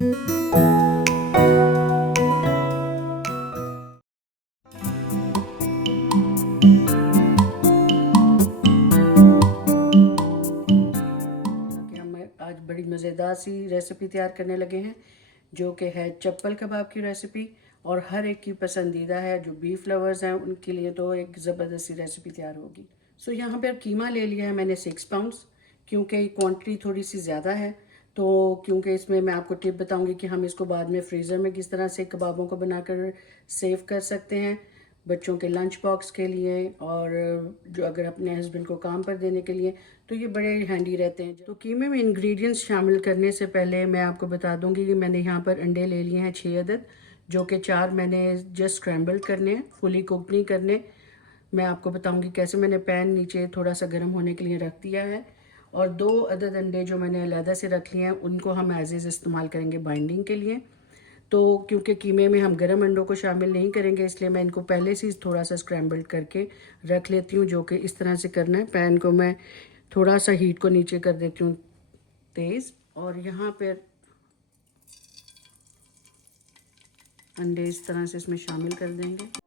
हम आज बड़ी मज़ेदार सी रेसिपी तैयार करने लगे हैं, जो कि है चप्पल कबाब की रेसिपी, और हर एक की पसंदीदा है। जो बीफ लवर्स हैं उनके लिए तो एक ज़बरदस्त सी रेसिपी तैयार होगी। सो यहाँ पर कीमा ले लिया है मैंने 6 पाउंड्स, क्योंकि क्वांटिटी थोड़ी सी ज़्यादा है। तो क्योंकि इसमें मैं आपको टिप बताऊंगी कि हम इसको बाद में फ्रीज़र में किस तरह से कबाबों को बनाकर सेव कर सकते हैं, बच्चों के लंच बॉक्स के लिए, और जो अगर अपने हस्बैंड को काम पर देने के लिए, तो ये बड़े हैंडी रहते हैं। तो कीमे में इंग्रेडिएंट्स शामिल करने से पहले मैं आपको बता दूंगी कि मैंने यहाँ पर अंडे ले लिए हैं 6 अदद, जो कि 4 मैंने जस्ट स्क्रैम्बल करने हैं, फुली कुक नहीं करने। मैं आपको बताऊंगी कैसे। मैंने पैन नीचे थोड़ा सा गर्म होने के लिए रख दिया है, और 2 अदद अंडे जो मैंने अलहदा से रख लिए हैं उनको हम एज इज़ इस्तेमाल करेंगे बाइंडिंग के लिए। तो क्योंकि कीमे में हम गर्म अंडों को शामिल नहीं करेंगे, इसलिए मैं इनको पहले से थोड़ा सा स्क्रैम्बल्ड करके रख लेती हूँ, जो कि इस तरह से करना है। पैन को मैं थोड़ा सा हीट को नीचे कर देती हूँ तेज़, और यहाँ पर अंडे इस तरह से इसमें शामिल कर देंगे।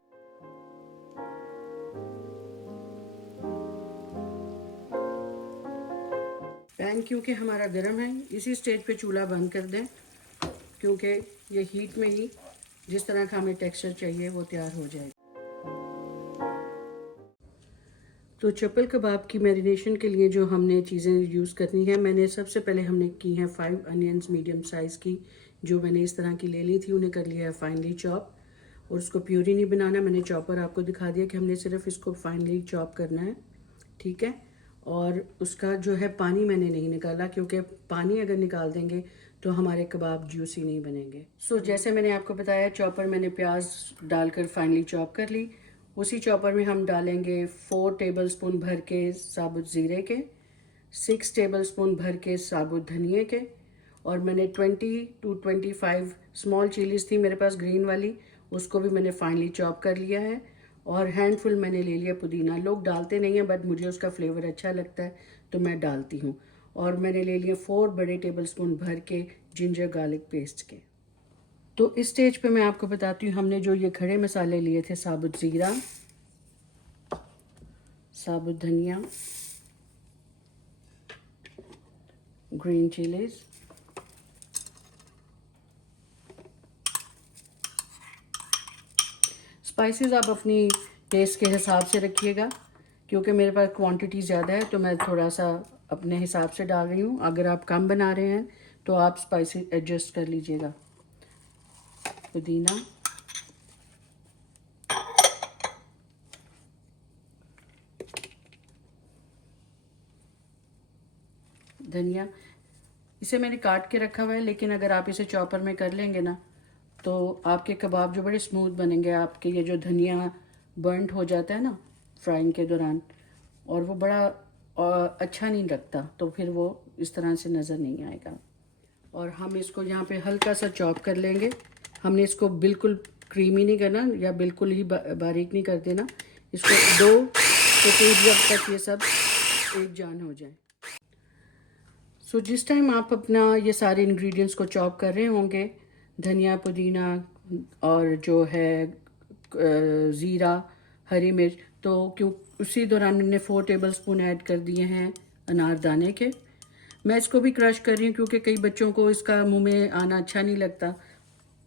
पैन क्योंकि हमारा गर्म है, इसी स्टेज पे चूल्हा बंद कर दें, क्योंकि ये हीट में ही जिस तरह का हमें टेक्सचर चाहिए वो तैयार हो जाएगा। तो चप्पल कबाब की मैरिनेशन के लिए जो हमने चीज़ें यूज़ करनी है, मैंने सबसे पहले हमने की हैं 5 अनियंस मीडियम साइज़ की, जो मैंने इस तरह की ले ली थी, उन्हें कर लिया है फाइनली चॉप। और उसको प्यूरी नहीं बनाना, मैंने चॉपर आपको दिखा दिया कि हमने सिर्फ इसको फाइनली चॉप करना है, ठीक है। और उसका जो है पानी मैंने नहीं निकाला, क्योंकि पानी अगर निकाल देंगे तो हमारे कबाब जूसी नहीं बनेंगे। सो जैसे मैंने आपको बताया, चॉपर मैंने प्याज डालकर फाइनली चॉप कर ली। उसी चॉपर में हम डालेंगे 4 टेबलस्पून भर के साबुत ज़ीरे के, 6 टेबलस्पून भर के साबुत धनिए के, और मैंने 20 to 25 स्मॉल चिलीज़ थी मेरे पास ग्रीन वाली, उसको भी मैंने फाइनली चॉप कर लिया है। और हैंडफुल मैंने ले लिया पुदीना। लोग डालते नहीं हैं, बट मुझे उसका फ्लेवर अच्छा लगता है तो मैं डालती हूँ। और मैंने ले लिए 4 बड़े टेबलस्पून भर के जिंजर गार्लिक पेस्ट के। तो इस स्टेज पे मैं आपको बताती हूँ, हमने जो ये खड़े मसाले लिए थे, साबुत ज़ीरा, साबुत धनिया, ग्रीन चिलीज़, स्पाइसेस आप अपनी टेस्ट के हिसाब से रखिएगा, क्योंकि मेरे पास क्वांटिटी ज़्यादा है तो मैं थोड़ा सा अपने हिसाब से डाल रही हूँ। अगर आप कम बना रहे हैं तो आप स्पाइसी एडजस्ट कर लीजिएगा। पुदीना, धनिया, इसे मैंने काट के रखा हुआ है, लेकिन अगर आप इसे चॉपर में कर लेंगे ना, तो आपके कबाब जो बड़े स्मूथ बनेंगे। आपके ये जो धनिया बर्नट हो जाता है ना फ्राइंग के दौरान, और वो बड़ा अच्छा नहीं लगता, तो फिर वो इस तरह से नज़र नहीं आएगा। और हम इसको यहाँ पे हल्का सा चॉप कर लेंगे। हमने इसको बिल्कुल क्रीमी नहीं करना, या बिल्कुल ही बारीक नहीं कर देना। इसको 2 से 3 जब तक ये सब एक जान हो जाए। सो जिस टाइम आप अपना ये सारे इंग्रेडिएंट्स को चॉप कर रहे होंगे, धनिया, पुदीना, और जो है ज़ीरा, हरी मिर्च, तो क्यों उसी दौरान मैंने 4 टेबलस्पून ऐड कर दिए हैं अनारदाने के। मैं इसको भी क्रश कर रही हूँ, क्योंकि कई बच्चों को इसका मुंह में आना अच्छा नहीं लगता,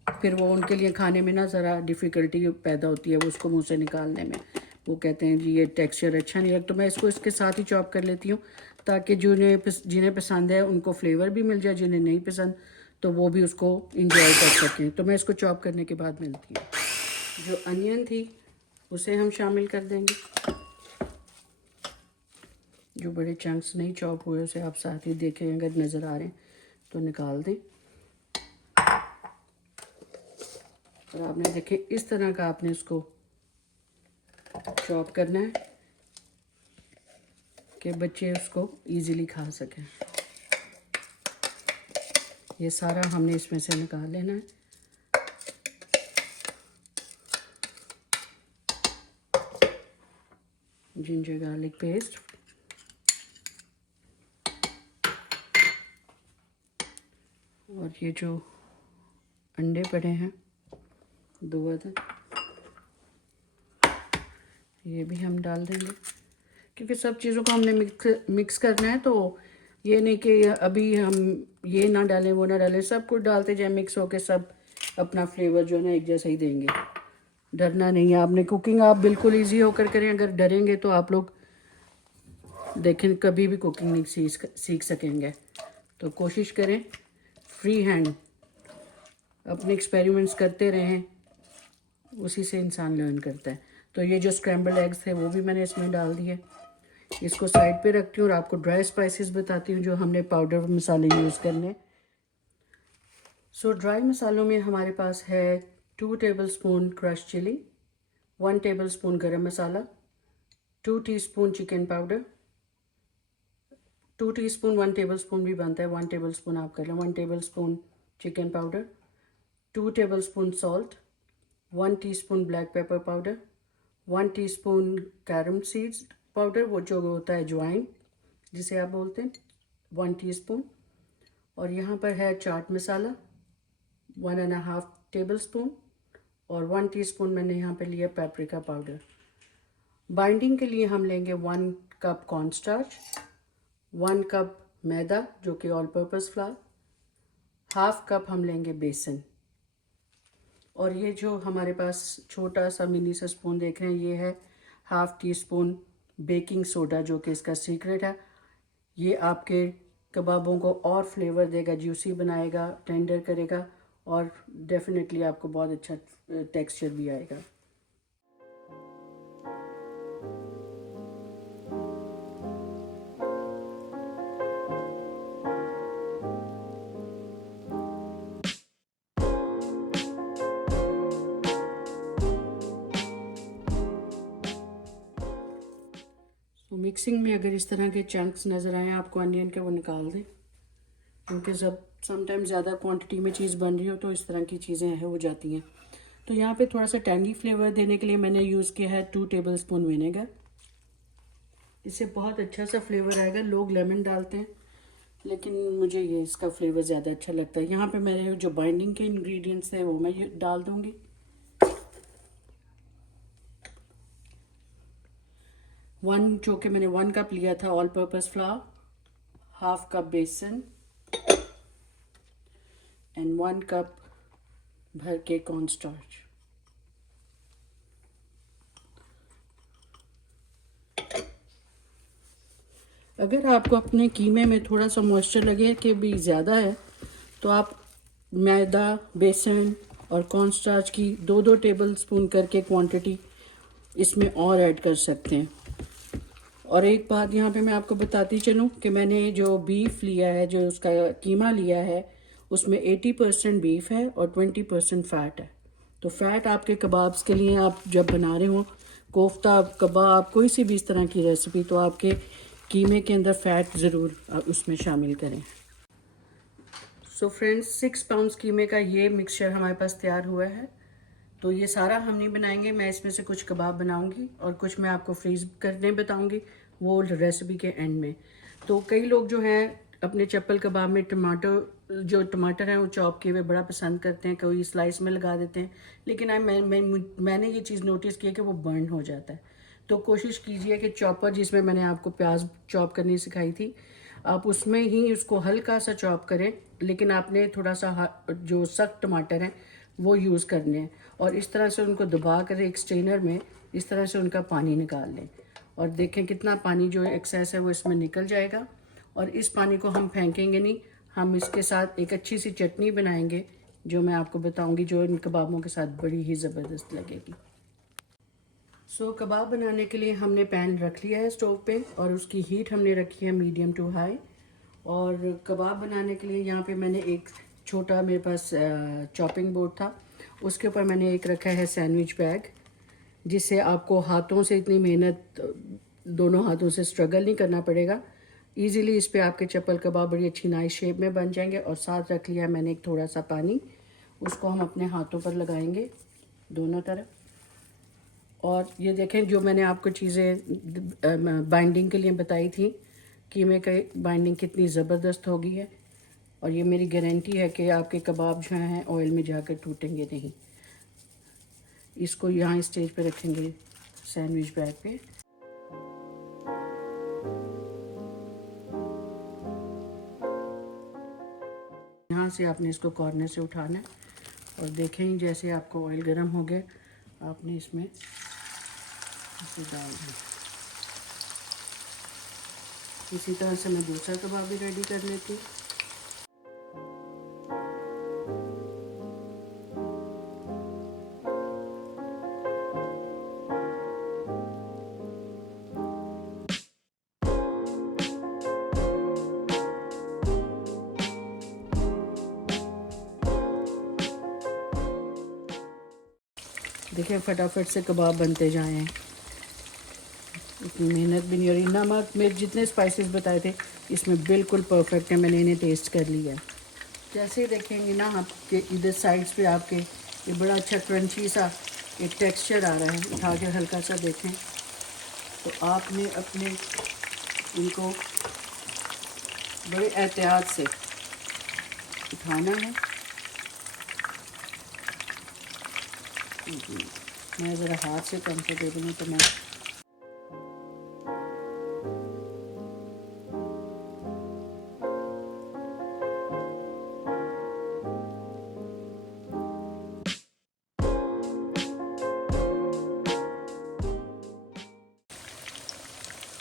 फिर वो उनके लिए खाने में ना ज़रा डिफ़िकल्टी पैदा होती है, वो उसको मुंह से निकालने में। वो कहते हैं जी ये टेक्सचर अच्छा नहीं लगता। तो मैं इसको इसके साथ ही चॉप कर लेती हूँ, ताकि जिन्हें पसंद है उनको फ्लेवर भी मिल जाए, जिन्हें नहीं पसंद तो वो भी उसको इंजॉय कर सकें। तो मैं इसको चॉप करने के बाद मिलती हूँ। जो अनियन थी उसे हम शामिल कर देंगे। जो बड़े चंक्स नहीं चॉप हुए उसे आप साथ ही देखें, अगर नज़र आ रहे हैं तो निकाल दें। और आपने देखें इस तरह का आपने इसको चॉप करना है कि बच्चे उसको इजीली खा सकें। ये सारा हमने इसमें से निकाल लेना है। जिंजर गार्लिक पेस्ट, और ये जो अंडे पड़े हैं 2 अदद, ये भी हम डाल देंगे क्योंकि सब चीज़ों को हमने मिक्स करना है। तो ये नहीं कि अभी हम ये ना डालें वो ना डालें, सब कुछ डालते जाए, मिक्स होके सब अपना फ्लेवर जो है ना एक जैसा ही देंगे। डरना नहीं है आपने, कुकिंग आप बिल्कुल इजी होकर करें। अगर डरेंगे तो आप लोग देखें कभी भी कुकिंग नहीं सीख सकेंगे। तो कोशिश करें फ्री हैंड अपने एक्सपेरिमेंट्स करते रहें, उसी से इंसान लर्न करता है। तो ये जो स्क्रैम्बल एग्स थे वो भी मैंने इसमें डाल दिए। इसको साइड पे रखती हूँ और आपको ड्राई स्पाइसेस बताती हूँ जो हमने पाउडर मसाले यूज़ करने। सो ड्राई मसालों में हमारे पास है 2 टेबलस्पून क्रश चिली, 1 टेबलस्पून गरम मसाला, 2 teaspoon chicken powder, 2 teaspoon 1 tablespoon भी बनता है, 1 टेबलस्पून आप कर लें, 1 tablespoon chicken powder, 2 tablespoon salt, 1 teaspoon black pepper powder, 1 teaspoon carom seeds powder, वो जो होता है अजवाइन जिसे आप बोलते हैं, 1 टीस्पून। और यहाँ पर है चाट मसाला 1.5 टेबलस्पून और 1 टीस्पून मैंने यहाँ पे लिया पेपरिका पाउडर। बाइंडिंग के लिए हम लेंगे 1 कप कॉर्नस्टार्च, 1 कप मैदा जो कि all purpose flower, half cup हम लेंगे बेसन। और ये जो हमारे पास छोटा सा मिनी सा स्पून देख रहे हैं ये है half tea spoon baking soda जो कि इसका सीक्रेट है। ये आपके कबाबों को और फ्लेवर देगा, जूसी बनाएगा, टेंडर करेगा और डेफिनेटली आपको बहुत अच्छा टेक्सचर भी आएगा। तो मिक्सिंग में अगर इस तरह के चंक्स नज़र आए आपको अनियन के, वो निकाल दें क्योंकि जब समटाइम ज़्यादा क्वांटिटी में चीज़ बन रही हो तो इस तरह की चीज़ें हो जाती हैं। तो यहाँ पे थोड़ा सा टैंगी फ्लेवर देने के लिए मैंने यूज़ किया है 2 टेबलस्पून विनेगर। इससे बहुत अच्छा सा फ्लेवर आएगा। लोग लेमन डालते हैं लेकिन मुझे ये इसका फ्लेवर ज़्यादा अच्छा लगता है। यहाँ पे मेरे जो बाइंडिंग के इंग्रेडिएंट्स हैं वो मैं ये डाल दूँगी। जो कि मैंने 1 कप लिया था all purpose flower, half cup बेसन एंड 1 कप भर के कॉर्नस्टार्च। अगर आपको अपने कीमे में थोड़ा सा मॉइस्चर लगे कि भी ज़्यादा है तो आप मैदा, बेसन और कॉर्नस्टार्च की 2-2 टेबलस्पून करके क्वांटिटी इसमें और ऐड कर सकते हैं। और एक बात यहाँ पे मैं आपको बताती चलूँ कि मैंने जो बीफ लिया है, जो उसका कीमा लिया है, उसमें 80% बीफ है और 20% फ़ैट है। तो फ़ैट आपके कबाब्स के लिए आप जब बना रहे हो कोफ्ता, कबाब, कोई सी भी इस तरह की रेसिपी, तो आपके कीमे के अंदर फ़ैट ज़रूर उसमें शामिल करें। सो फ्रेंड्स 6 पाउंड्स कीमे का ये मिक्सचर हमारे पास तैयार हुआ है। तो ये सारा हम नहीं बनाएंगे, मैं इसमें से कुछ कबाब बनाऊंगी और कुछ मैं आपको फ्रीज़ करने बताऊंगी, वो रेसिपी के एंड में। तो कई लोग जो हैं अपने चप्पल कबाब में टमाटर हैं वो चॉप किए हुए बड़ा पसंद करते हैं, कोई स्लाइस में लगा देते हैं, लेकिन मैंने ये चीज़ नोटिस की है कि वो बर्न हो जाता है। तो कोशिश कीजिए कि चॉपर जिसमें मैंने आपको प्याज चॉप करनी सिखाई थी, आप उसमें ही उसको हल्का सा चॉप करें, लेकिन आपने थोड़ा सा जो सख्त टमाटर हैं वो यूज़ करने हैं और इस तरह से उनको दबा कर एक स्ट्रेनर में इस तरह से उनका पानी निकाल लें और देखें कितना पानी जो एक्सेस है वो इसमें निकल जाएगा। और इस पानी को हम फेंकेंगे नहीं, हम इसके साथ एक अच्छी सी चटनी बनाएंगे जो मैं आपको बताऊंगी, जो इन कबाबों के साथ बड़ी ही ज़बरदस्त लगेगी। सो कबाब बनाने के लिए हमने पैन रख लिया है स्टोव पे और उसकी हीट हमने रखी है मीडियम टू हाई। और कबाब बनाने के लिए यहाँ पे मैंने एक छोटा, मेरे पास चॉपिंग बोर्ड था, उसके ऊपर मैंने एक रखा है सैंडविच बैग, जिससे आपको हाथों से इतनी मेहनत, दोनों हाथों से स्ट्रगल नहीं करना पड़ेगा। इजीली इस पे आपके चप्पल कबाब बड़ी अच्छी नाइस शेप में बन जाएंगे। और साथ रख लिया मैंने एक थोड़ा सा पानी, उसको हम अपने हाथों पर लगाएंगे दोनों तरफ। और ये देखें जो मैंने आपको चीज़ें बाइंडिंग के लिए बताई थी, कीमे की बाइंडिंग कितनी ज़बरदस्त हो गई है। और ये मेरी गारंटी है कि आपके कबाब जो हैं ऑयल में जाकर टूटेंगे नहीं। इसको यहाँ स्टेज पे रखेंगे सैंडविच बैग पे। यहाँ से आपने इसको कॉर्नर से उठाना है और देखें जैसे आपको ऑयल गर्म हो गया, आपने इसमें इसे डाल दें। इसी तरह से मैं दूसरा कबाब भी रेडी कर लेती हूँ। देखिए फटाफट से कबाब बनते जाए हैं, इतनी मेहनत भी नहीं हो रही। नमक मिर्च जितने स्पाइसेस बताए थे इसमें बिल्कुल परफेक्ट है, मैंने इन्हें टेस्ट कर लिया है। जैसे ही देखेंगे ना आपके इधर साइड्स पे आपके ये बड़ा अच्छा क्रंची सा एक टेक्सचर आ रहा है, उठा के हल्का सा देखें तो आपने अपने इनको बड़े एहतियात से उठाना है। मैं ज़रा हाथ से कंफर्टेबल हूँ तो मैं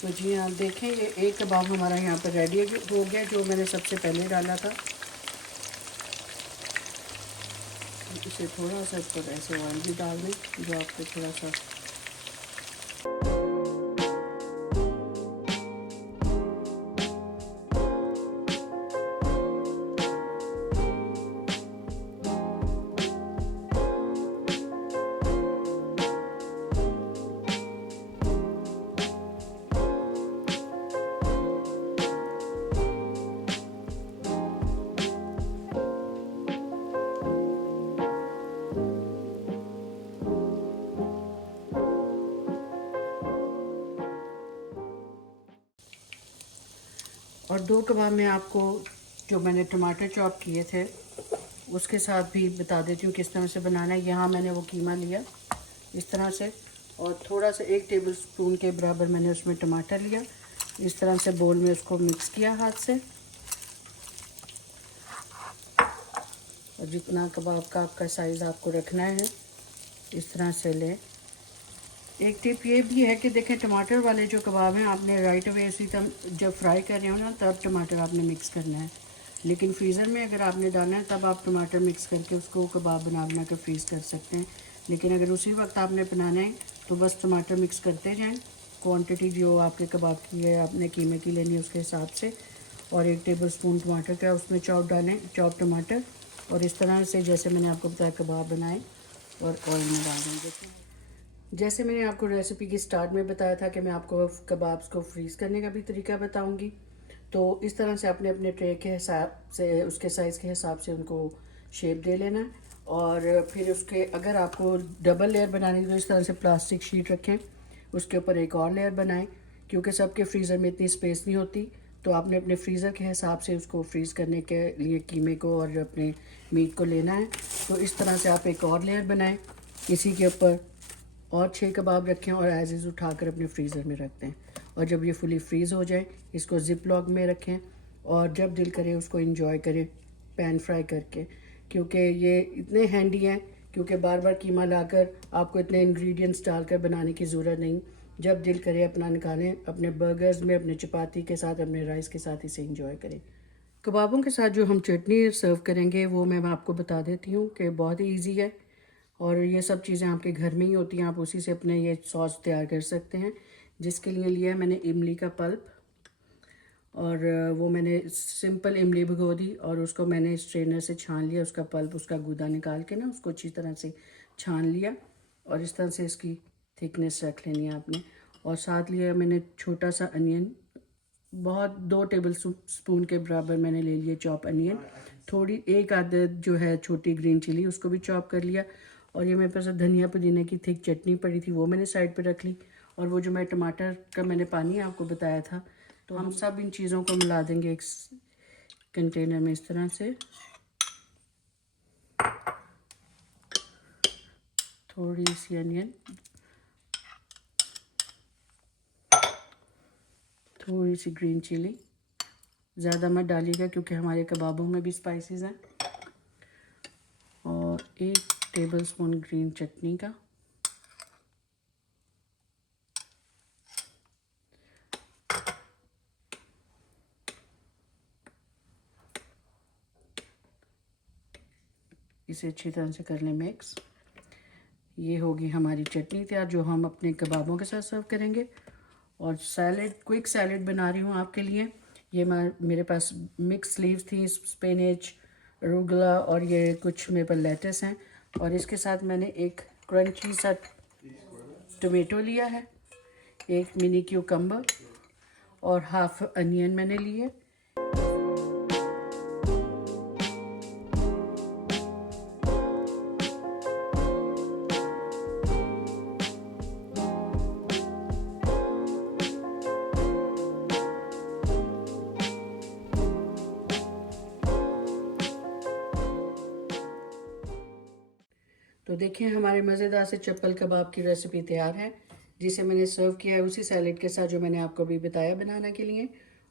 तो जी आप देखें ये एक कबाब हमारा यहाँ पर रेडी हो गया जो मैंने सबसे पहले डाला था। इसे थोड़ा सा इस पर ऐसे ऑयल भी डाल दें जो आपको थोड़ा सा और दो कबाब में आपको जो मैंने टमाटर चॉप किए थे उसके साथ भी बता देती हूँ किस तरह से बनाना है। यहाँ मैंने वो कीमा लिया इस तरह से और थोड़ा सा 1 टेबल स्पून के बराबर मैंने उसमें टमाटर लिया, इस तरह से बोल में उसको मिक्स किया हाथ से। और जितना कबाब का आपका साइज़ आपको रखना है इस तरह से लें। एक टिप ये भी है कि देखें टमाटर वाले जो कबाब हैं आपने राइट अवे उसी तरह जब फ्राई कर रहे हो ना तब टमाटर आपने मिक्स करना है, लेकिन फ्रीज़र में अगर आपने डालना है तब आप टमाटर मिक्स करके उसको कबाब बना कर फ्रीज़ कर सकते हैं। लेकिन अगर उसी वक्त आपने बनाना है तो बस टमाटर मिक्स करते जाएँ, क्वांटिटी जो आपके कबाब की है आपने कीमे की लेनी है उसके हिसाब से। और 1 टेबल स्पून टमाटर का उसमें चॉप डालें, चॉप टमाटर, और इस तरह से जैसे मैंने आपको बताया कबाब बनाएं और ऑयल में डाल दें। जैसे मैंने आपको रेसिपी की स्टार्ट में बताया था कि मैं आपको कबाब्स को फ्रीज़ करने का भी तरीका बताऊंगी, तो इस तरह से अपने अपने ट्रे के हिसाब से उसके साइज़ के हिसाब से उनको शेप दे लेना है। और फिर उसके अगर आपको डबल लेयर बनानी है तो इस तरह से प्लास्टिक शीट रखें, उसके ऊपर एक और लेयर बनाएं, क्योंकि सबके फ्रीज़र में इतनी स्पेस नहीं होती, तो आपने अपने फ्रीज़र के हिसाब से उसको फ्रीज़ करने के लिए कीमे को और अपने मीट को लेना है। तो इस तरह से आप एक और लेयर बनाएं, इसी के ऊपर और 6 कबाब रखें और एज इज़ उठाकर अपने फ्रीज़र में रख दें। और जब ये फुली फ्रीज़ हो जाए इसको ज़िप लॉक में रखें और जब दिल करे उसको इंजॉय करें पैन फ्राई करके, क्योंकि ये इतने हैंडी हैं क्योंकि बार बार कीमा लाकर आपको इतने इंग्रेडिएंट्स डालकर बनाने की ज़रूरत नहीं। जब दिल करे अपना निकालें, अपने बर्गर्स में, अपने चपाती के साथ, अपने राइस के साथ इसे इंजॉय करें। कबाबों के साथ जो हम चटनी सर्व करेंगे वो मैं आपको बता देती हूँ कि बहुत ही ईजी है और ये सब चीज़ें आपके घर में ही होती हैं, आप उसी से अपने ये सॉस तैयार कर सकते हैं। जिसके लिए लिया है मैंने इमली का पल्प, और वो मैंने सिंपल इमली भिगो दी और उसको मैंने स्ट्रेनर से छान लिया, उसका पल्प, उसका गूदा निकाल के ना उसको अच्छी तरह से छान लिया और इस तरह से इसकी थिकनेस रख लेनी है आपने। और साथ लिया मैंने छोटा सा अनियन, बहुत 2 टेबल स्पून के बराबर मैंने ले लिया चॉप अनियन, थोड़ी एक आदत जो है छोटी ग्रीन चिली उसको भी चॉप कर लिया। और ये मेरे पास धनिया पुदीने की थिक चटनी पड़ी थी वो मैंने साइड पे रख ली। और वो जो मैं टमाटर का मैंने पानी आपको बताया था, तो हम सब इन चीज़ों को मिला देंगे एक कंटेनर में इस तरह से थोड़ी सी अनियन, थोड़ी सी ग्रीन चिली, ज़्यादा मत डालिएगा क्योंकि हमारे कबाबों में भी स्पाइसेस हैं, और 1 टेबलस्पून ग्रीन चटनी का, इसे अच्छी तरह से कर लें मिक्स। ये होगी हमारी चटनी तैयार जो हम अपने कबाबों के साथ सर्व करेंगे। और सैलेड, क्विक सैलेड बना रही हूँ आपके लिए। ये मेरे पास मिक्स लीव्स थी, स्पिनच, रूगला, और ये कुछ मेरे पास लेटस हैं। और इसके साथ मैंने एक क्रंची सा टोमेटो लिया है, 1 मिनी क्यूकम्बर और हाफ अनियन मैंने लिए। तो देखिए हमारे मज़ेदार से चप्पल कबाब की रेसिपी तैयार है, जिसे मैंने सर्व किया है उसी सैलेड के साथ जो मैंने आपको अभी बताया बनाने के लिए,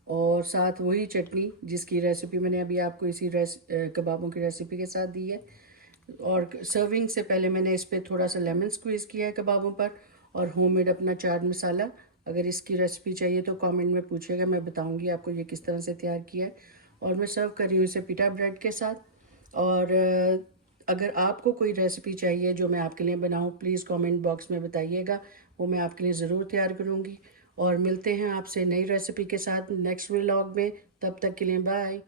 और साथ वही चटनी जिसकी रेसिपी मैंने अभी आपको इसी कबाबों की रेसिपी के साथ दी है। और सर्विंग से पहले मैंने इस पर थोड़ा सा लेमन स्क्वीज़ किया है कबाबों पर, और होममेड अपना चाट मसाला। अगर इसकी रेसिपी चाहिए तो कमेंट में पूछिएगा, मैं बताऊंगी आपको ये किस तरह से तैयार किया है। और मैं सर्व कर रही हूँ इसे पिटा ब्रेड के साथ। और अगर आपको कोई रेसिपी चाहिए जो मैं आपके लिए बनाऊं, प्लीज़ कमेंट बॉक्स में बताइएगा, वो मैं आपके लिए ज़रूर तैयार करूँगी। और मिलते हैं आपसे नई रेसिपी के साथ नेक्स्ट व्लॉग में, तब तक के लिए बाय।